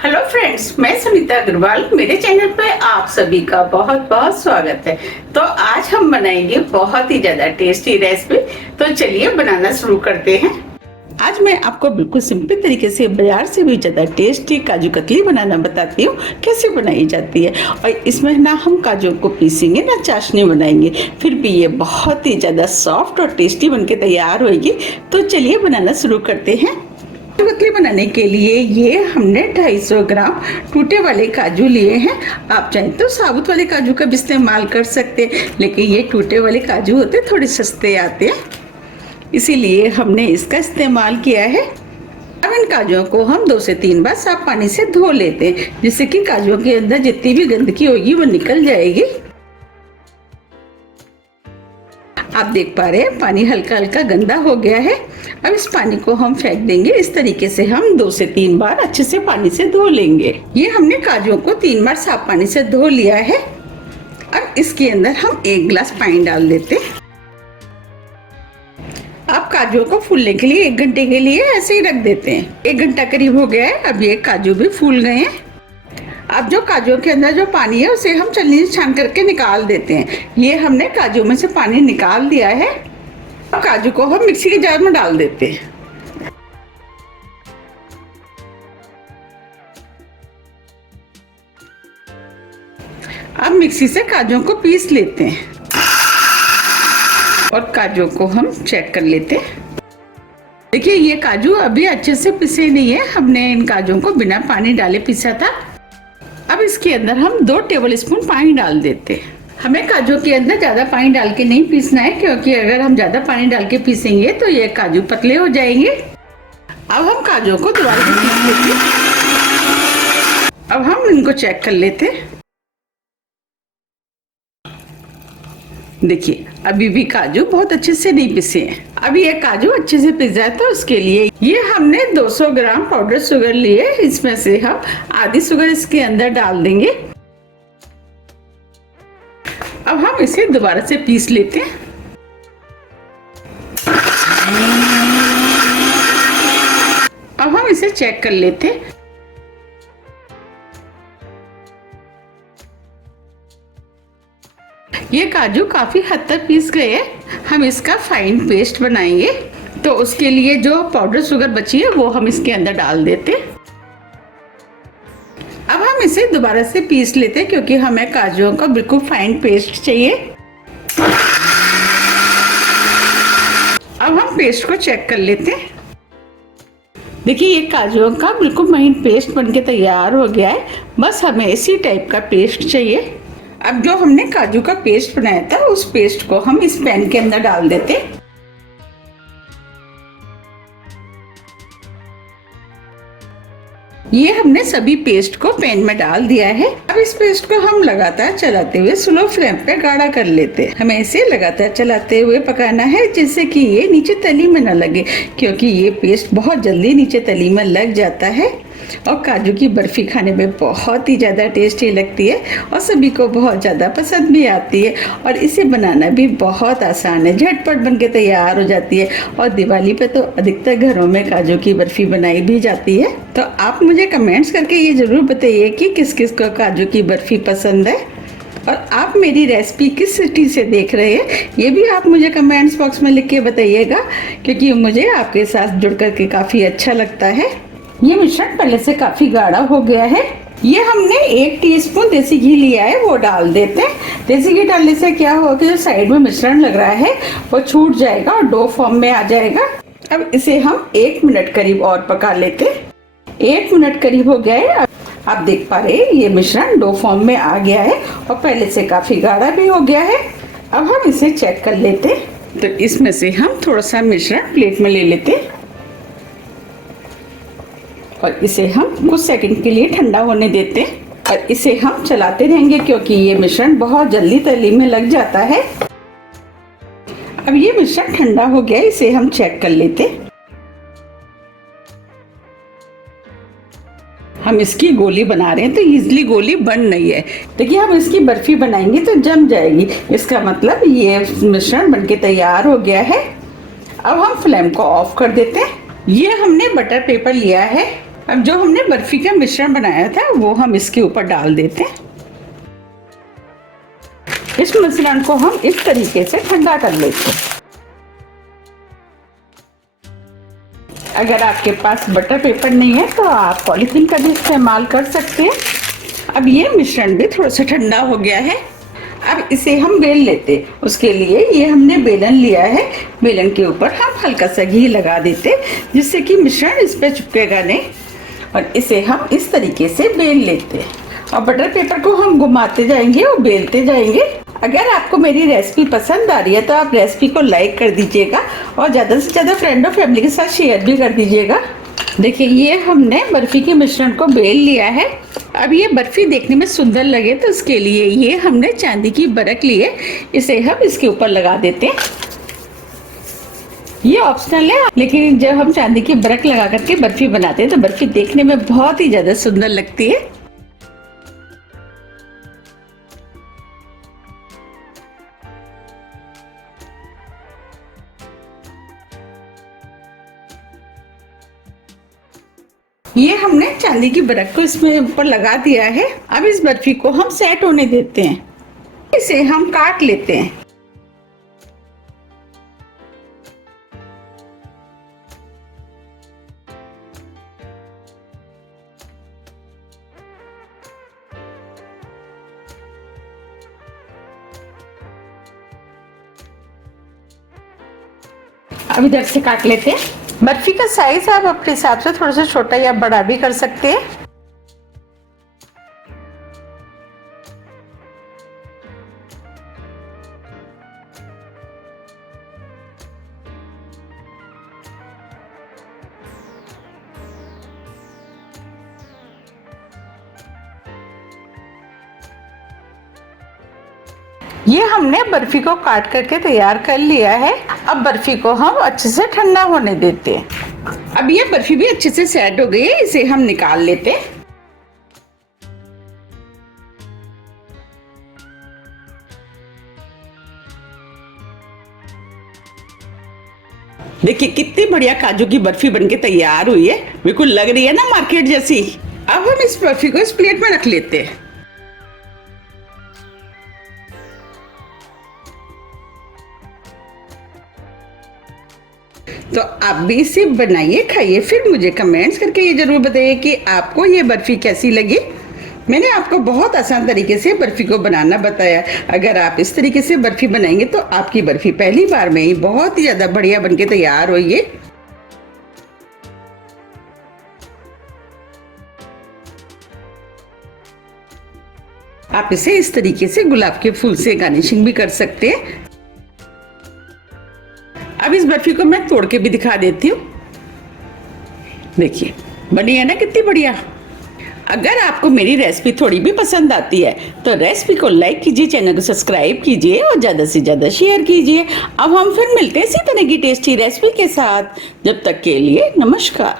Hello friends, मैं सुनीता अग्रवाल। मेरे channel पे आप सभी का बहुत बहुत स्वागत है। तो आज हम बनाएंगे बहुत ही ज्यादा टेस्टी रेसिपी। तो चलिए बनाना शुरू करते हैं। आज मैं आपको बिल्कुल सिंपल तरीके से बाजार से भी ज्यादा टेस्टी काजू कतली बनाना बताती हूँ, कैसे बनाई जाती है। और इसमें ना हम काजू को पीसेंगे ना चाशनी बनाएंगे, फिर भी ये बहुत ही ज्यादा सॉफ्ट और टेस्टी बनके तैयार होगी। तो चलिए बनाना शुरू करते हैं। कतली बनाने के लिए ये हमने 250 ग्राम टूटे वाले काजू लिए हैं। आप चाहें तो साबुत वाले काजू का भी इस्तेमाल कर सकते हैं, लेकिन ये टूटे वाले काजू होते हैं, थोड़े सस्ते आते हैं, इसीलिए हमने इसका इस्तेमाल किया है। अब इन काजुओं को हम 2 से 3 बार साफ पानी से धो लेते हैं, जिससे कि काजुओं के अंदर जितनी भी गंदगी होगी वो निकल जाएगी। आप देख पा रहे हैं पानी हल्का हल्का गंदा हो गया है। अब इस पानी को हम फेंक देंगे। इस तरीके से हम 2 से 3 बार अच्छे से पानी से धो लेंगे। ये हमने काजुओं को 3 बार साफ पानी से धो लिया है। अब इसके अंदर हम 1 गिलास पानी डाल देते हैं। आप काजुओं को फूलने के लिए 1 घंटे के लिए ऐसे ही रख देते हैं। 1 घंटा करीब हो गया है। अब ये काजू भी फूल गए हैं। अब जो काजू के अंदर जो पानी है उसे हम छलनी से छान करके निकाल देते हैं। ये हमने काजू में से पानी निकाल दिया है। अब काजू को हम मिक्सी के जार में डाल देते हैं। अब मिक्सी से काजू को पीस लेते हैं और काजू को हम चेक कर लेते हैं। देखिए ये काजू अभी अच्छे से पिसे नहीं है। हमने इन काजू को बिना पानी डाले पीसा था। अब इसके अंदर हम 2 टेबल स्पून पानी डाल देते हैं। हमें काजू के अंदर ज्यादा पानी डाल के नहीं पीसना है, क्योंकि अगर हम ज्यादा पानी डाल के पीसेंगे तो ये काजू पतले हो जाएंगे। अब हम काजू को दोबारा से पीस लेते हैं। अब हम इनको चेक कर लेते हैं। देखिए अभी भी काजू बहुत अच्छे से नहीं पिसे हैं। अभी ये काजू अच्छे से पिस जाए तो उसके लिए ये हमने 200 ग्राम पाउडर शुगर लिए। इसमें से हम आधी शुगर इसके अंदर डाल देंगे। अब हम इसे दोबारा से पीस लेते हैं। अब हम इसे चेक कर लेते हैं। ये काजू काफी हद तक पीस गए हैं। हम इसका फाइन पेस्ट बनाएंगे, तो उसके लिए जो पाउडर शुगर बची है वो हम इसके अंदर डाल देते हैं। अब हम इसे दोबारा से पीस लेते हैं, क्योंकि हमें काजुओं का बिल्कुल फाइन पेस्ट चाहिए। अब हम पेस्ट को चेक कर लेते हैं। देखिए ये काजुओं का बिल्कुल महीन पेस्ट बनके तैयार हो गया है। बस हमें इसी टाइप का पेस्ट चाहिए। अब जो हमने काजू का पेस्ट बनाया था उस पेस्ट को हम इस पैन के अंदर डाल देते हैं। ये हमने सभी पेस्ट को पैन में डाल दिया है। अब इस पेस्ट को हम लगातार चलाते हुए स्लो फ्लेम पे गाढ़ा कर लेते हैं। हमें इसे लगातार चलाते हुए पकाना है, जिससे कि ये नीचे तली में न लगे, क्योंकि ये पेस्ट बहुत जल्दी नीचे तली में लग जाता है। और काजू की बर्फी खाने में बहुत ही ज़्यादा टेस्टी लगती है और सभी को बहुत ज़्यादा पसंद भी आती है। और इसे बनाना भी बहुत आसान है, झटपट बनके तैयार हो जाती है। और दिवाली पे तो अधिकतर घरों में काजू की बर्फी बनाई भी जाती है। तो आप मुझे कमेंट्स करके ये ज़रूर बताइए कि किस किस को काजू की बर्फी पसंद है और आप मेरी रेसिपी किस सिटी से देख रहे हैं, ये भी आप मुझे कमेंट्स बॉक्स में लिख के बताइएगा, क्योंकि मुझे आपके साथ जुड़ करके काफ़ी अच्छा लगता है। ये मिश्रण पहले से काफी गाढ़ा हो गया है। ये हमने 1 टीस्पून देसी घी लिया है, वो डाल देते हैं। देसी घी डालने से क्या होगा, जो साइड में मिश्रण लग रहा है वो छूट जाएगा और डो फॉर्म में आ जाएगा। अब इसे हम 1 मिनट करीब और पका लेते हैं। 1 मिनट करीब हो गया है। आप देख पा रहे हैं ये मिश्रण डो फॉर्म में आ गया है और पहले से काफी गाढ़ा भी हो गया है। अब हम इसे चेक कर लेते हैं। तो इसमें से हम थोड़ा सा मिश्रण प्लेट में ले लेते हैं और इसे हम कुछ सेकंड के लिए ठंडा होने देते हैं। और इसे हम चलाते रहेंगे, क्योंकि ये मिश्रण बहुत जल्दी तली में लग जाता है। अब ये मिश्रण ठंडा हो गया, इसे हम चेक कर लेते हैं। हम इसकी गोली बना रहे हैं तो इजीली गोली बन नहीं है। देखिए हम इसकी बर्फी बनाएंगे तो जम जाएगी, इसका मतलब ये मिश्रण बनके तैयार हो गया है। अब हम फ्लेम को ऑफ कर देते हैं। ये हमने बटर पेपर लिया है। अब जो हमने बर्फी का मिश्रण बनाया था वो हम इसके ऊपर डाल देते हैं। इस मिश्रण को हम इस तरीके से ठंडा कर लेते हैं। अगर आपके पास बटर पेपर नहीं है तो आप पॉलीथीन का भी इस्तेमाल कर सकते हैं। अब ये मिश्रण भी थोड़ा सा ठंडा हो गया है। अब इसे हम बेल लेते। उसके लिए ये हमने बेलन लिया है। बेलन के ऊपर हम हल्का सा घी लगा देते जिससे कि मिश्रण इस पे चिपकेगा नहीं, और इसे हम इस तरीके से बेल लेते और बटर पेपर को हम घुमाते जाएंगे और बेलते जाएंगे। अगर आपको मेरी रेसिपी पसंद आ रही है तो आप रेसिपी को लाइक कर दीजिएगा और ज़्यादा से ज़्यादा फ्रेंड और फैमिली के साथ शेयर भी कर दीजिएगा। देखिए ये हमने बर्फी के मिश्रण को बेल लिया है। अब ये बर्फी देखने में सुंदर लगे तो उसके लिए ये हमने चांदी की बरक ली है, इसे हम इसके ऊपर लगा देते हैं। ये ऑप्शनल है, लेकिन जब हम चांदी की बरक लगा करके बर्फी बनाते हैं तो बर्फी देखने में बहुत ही ज्यादा सुंदर लगती है। ये हमने चांदी की बरक को इसमें ऊपर लगा दिया है। अब इस बर्फी को हम सेट होने देते हैं। इसे हम काट लेते हैं। अब इधर से काट लेते हैं। बर्फी का साइज आप अपने हिसाब से थोड़ा सा छोटा या बड़ा भी कर सकते हैं। ये हमने बर्फी को काट करके तैयार कर लिया है। अब बर्फी को हम अच्छे से ठंडा होने देते हैं। अब ये बर्फी भी अच्छे से सेट हो गई है, इसे हम निकाल लेते हैं। देखिए कितनी बढ़िया काजू की बर्फी बनके तैयार हुई है, बिल्कुल लग रही है ना मार्केट जैसी। अब हम इस बर्फी को इस प्लेट में रख लेते हैं। तो आप भी इसे बनाइए, खाइए, फिर मुझे कमेंट्स करके ये जरूर बताइए कि आपको ये बर्फी कैसी लगी। मैंने आपको बहुत आसान तरीके से बर्फी को बनाना बताया। अगर आप इस तरीके से बर्फी बनाएंगे तो आपकी बर्फी पहली बार में ही बहुत ही ज्यादा बढ़िया बनके तैयार होगी। आप इसे इस तरीके से गुलाब के फूल से गार्निशिंग भी कर सकते हैं। अब इस बर्फी को मैं तोड़ के भी दिखा देती हूँ। देखिए बनी है ना कितनी बढ़िया। अगर आपको मेरी रेसिपी थोड़ी भी पसंद आती है तो रेसिपी को लाइक कीजिए, चैनल को सब्सक्राइब कीजिए और ज़्यादा से ज़्यादा शेयर कीजिए। अब हम फिर मिलते हैं इसी तरह की टेस्टी रेसिपी के साथ। जब तक के लिए नमस्कार।